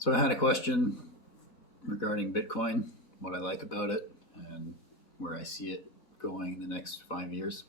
So I had a question regarding Bitcoin, what I like about it, and where I see it going in the next 5 years.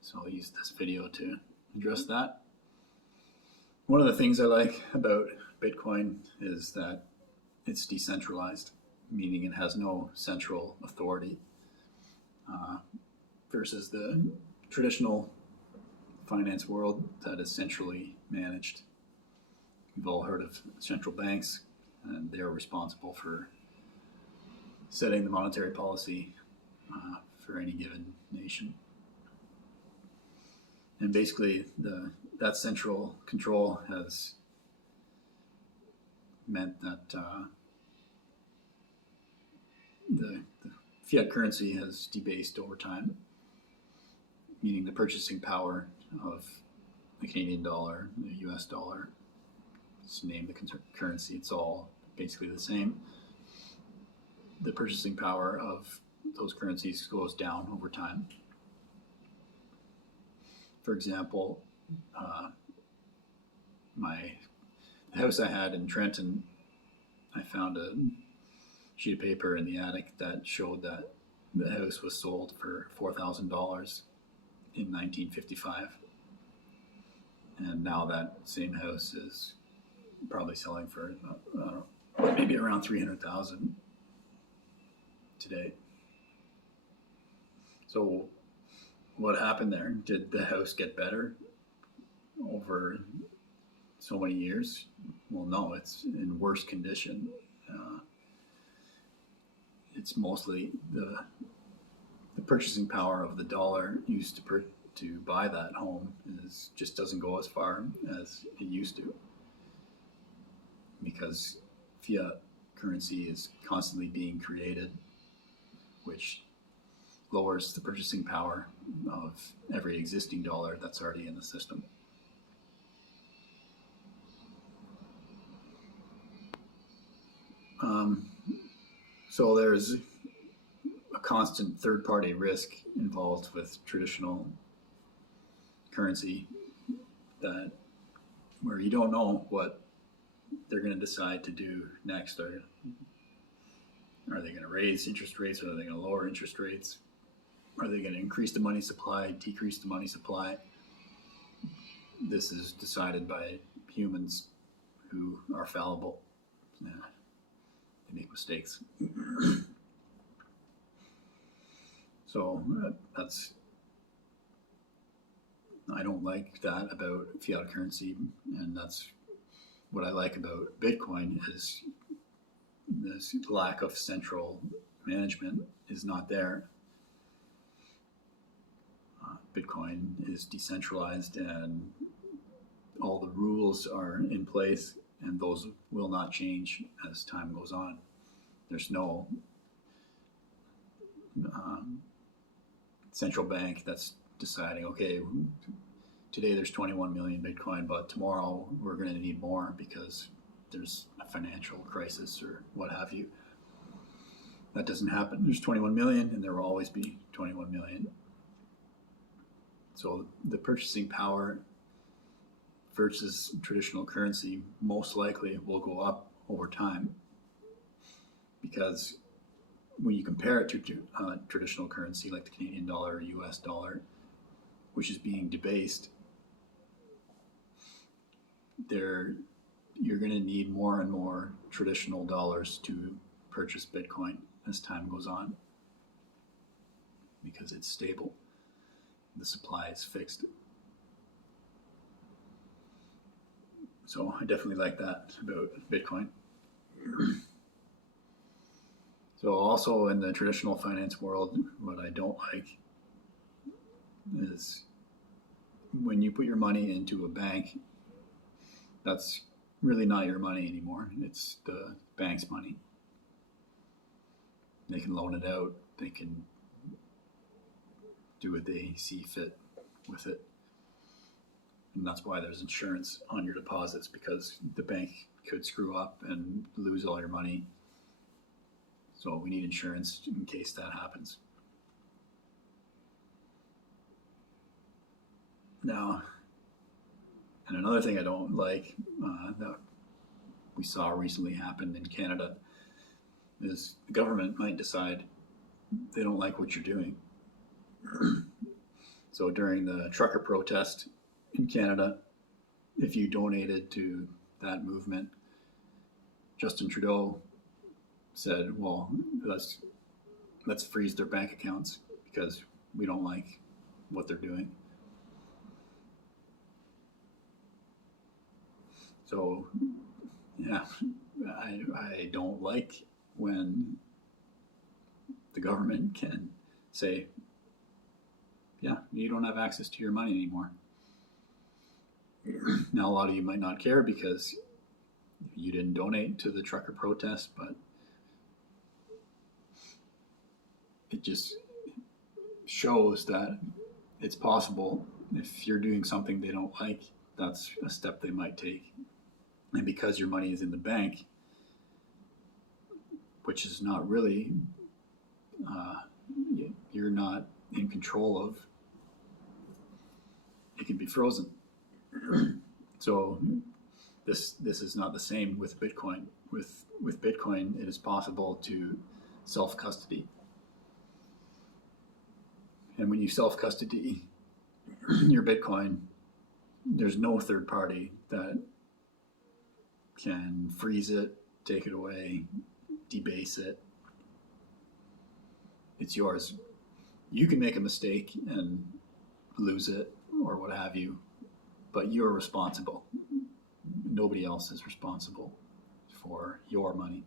So I'll use this video to address that. One of the things I like about Bitcoin is that it's decentralized, meaning it has no central authority uh, versus the traditional finance world that is centrally managed. We've all heard of central banks, and they're responsible for setting the monetary policy for any given nation. And basically, that central control has meant that the fiat currency has debased over time, meaning the purchasing power of the Canadian dollar, the US dollar, just name the currency, it's all basically the same. The purchasing power of those currencies goes down over time. For example, the house I had in Trenton, I found a sheet of paper in the attic that showed that the house was sold for $4,000 in 1955, and now that same house is probably selling for maybe around 300,000 today. So what happened there? Did the house get better over so many years? Well, no, it's in worse condition. It's mostly the purchasing power of the dollar used to buy that home just doesn't go as far as it used to, because fiat currency is constantly being created, which lowers the purchasing power of every existing dollar that's already in the system. So there's a constant third-party risk involved with traditional currency, that where you don't know what they're going to decide to do next. Are they going to raise interest rates? Are they going to lower interest rates? Are they going to increase the money supply, decrease the money supply? This is decided by humans who are fallible. Yeah, they make mistakes. So I don't like that about fiat currency, and that's what I like about Bitcoin is this lack of central management is not there. Bitcoin is decentralized, and all the rules are in place, and those will not change as time goes on. There's no central bank that's deciding, okay, today there's 21 million Bitcoin, but tomorrow we're going to need more because there's a financial crisis or what have you. That doesn't happen. There's 21 million, and there will always be 21 million. So the purchasing power versus traditional currency most likely will go up over time, because when you compare it to traditional currency like the Canadian dollar or US dollar, which is being debased, you're going to need more and more traditional dollars to purchase Bitcoin as time goes on, because it's stable. The supply is fixed. So I definitely like that about Bitcoin. So also in the traditional finance world, what I don't like is when you put your money into a bank, that's really not your money anymore. It's the bank's money. They can loan it out. They can do what they see fit with it. And that's why there's insurance on your deposits, because the bank could screw up and lose all your money. So we need insurance in case that happens. Now, and another thing I don't like that we saw recently happen in Canada is the government might decide they don't like what you're doing. So during the trucker protest in Canada, if you donated to that movement, Justin Trudeau said, well, let's freeze their bank accounts because we don't like what they're doing. So, yeah, I don't like when the government can say, yeah, you don't have access to your money anymore. Now, a lot of you might not care because you didn't donate to the trucker protest, but it just shows that it's possible. If you're doing something they don't like, that's a step they might take. And because your money is in the bank, which is not really, you're not in control of, it can be frozen. So this is not the same with Bitcoin. With Bitcoin, it is possible to self-custody. And when you self-custody your Bitcoin, there's no third party that can freeze it, take it away, debase it. It's yours. You can make a mistake and lose it or what have you, but you're responsible. Nobody else is responsible for your money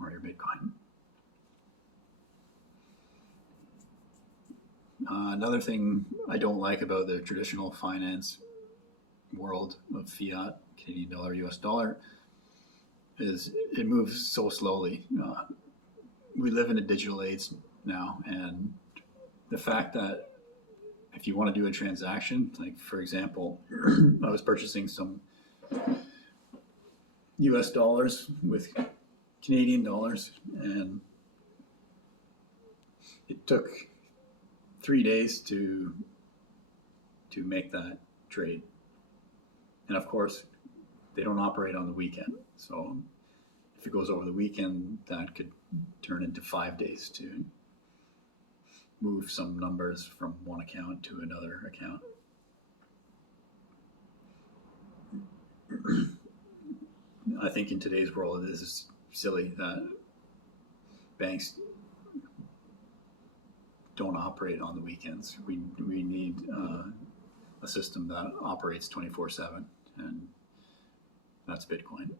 or your Bitcoin. Another thing I don't like about the traditional finance world of fiat, Canadian dollar, US dollar, is it moves so slowly. We live in a digital age now, and the fact that if you want to do a transaction, like for example, I was purchasing some US dollars with Canadian dollars, and it took 3 days to make that trade. And of course, they don't operate on the weekend. So if it goes over the weekend, that could turn into 5 days to move some numbers from one account to another account. I think in today's world, this is silly that banks don't operate on the weekends. We need a system that operates 24/7, and that's Bitcoin.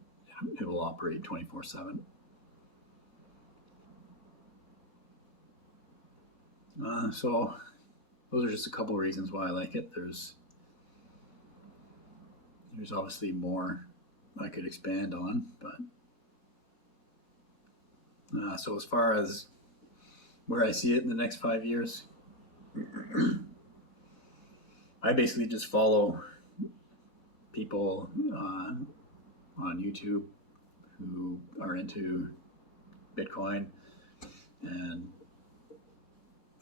It will operate 24/7. So those are just a couple of reasons why I like it. There's obviously more I could expand on, but so as far as where I see it in the next 5 years, I basically just follow people on YouTube who are into Bitcoin, and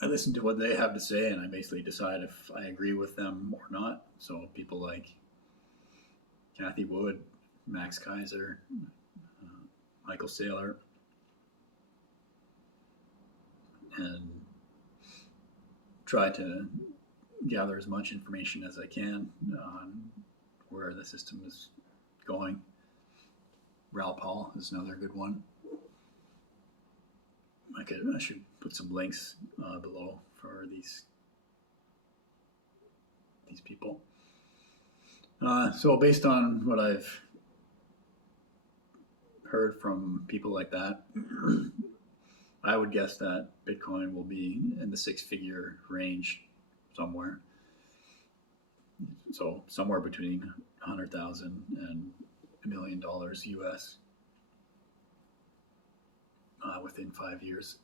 I listen to what they have to say, and I basically decide if I agree with them or not. So people like Cathie Wood, Max Keiser, Michael Saylor, and try to gather as much information as I can on where the system is going. Raoul Pal is another good one. I should put some links below for these people. So based on what I've heard from people like that, I would guess that Bitcoin will be in the six-figure range somewhere. So somewhere between 100,000 and $1 million US within 5 years.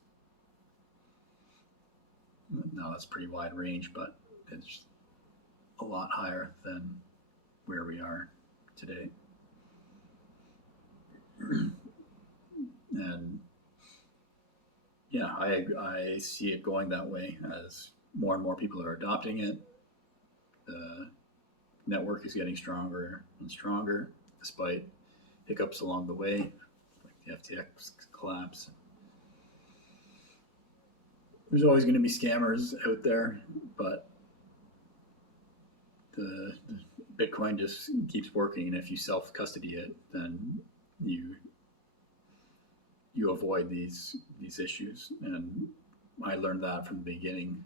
Now that's a pretty wide range, but it's a lot higher than where we are today. And yeah, I see it going that way as more and more people are adopting it. The network is getting stronger and stronger despite hiccups along the way, like the FTX collapse. There's always going to be scammers out there, but the Bitcoin just keeps working, and if you self custody it, then you avoid these issues. And I learned that from the beginning.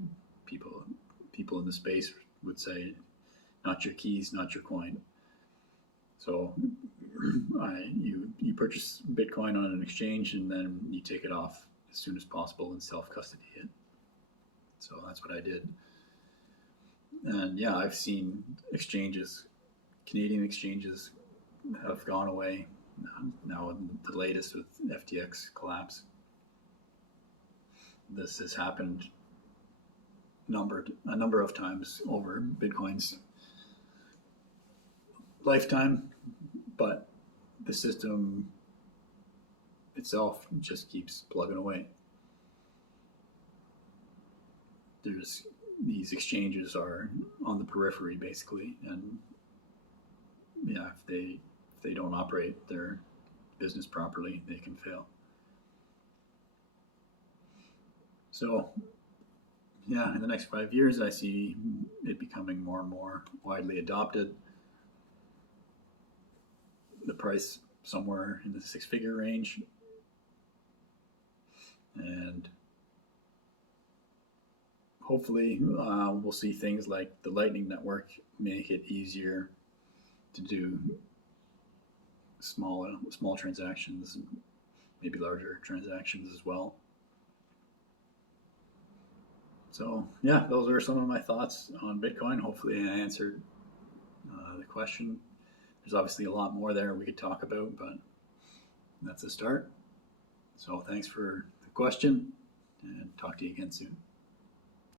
People in the space would say, "Not your keys, not your coin." So you purchase Bitcoin on an exchange, and then you take it off as soon as possible and self custody it. So that's what I did. And yeah, I've seen exchanges, Canadian exchanges, have gone away. Now, the latest with FTX collapse, this has happened a number of times over Bitcoin's lifetime, but the system itself just keeps plugging away. These exchanges are on the periphery basically, and yeah, if they don't operate their business properly, they can fail. So yeah, in the next 5 years, I see it becoming more and more widely adopted. The price somewhere in the six-figure range, and hopefully we'll see things like the Lightning Network make it easier to do small transactions and maybe larger transactions as well. So yeah, those are some of my thoughts on Bitcoin. Hopefully I answered the question. There's obviously a lot more there we could talk about, but that's a start. So thanks for the question, and talk to you again soon.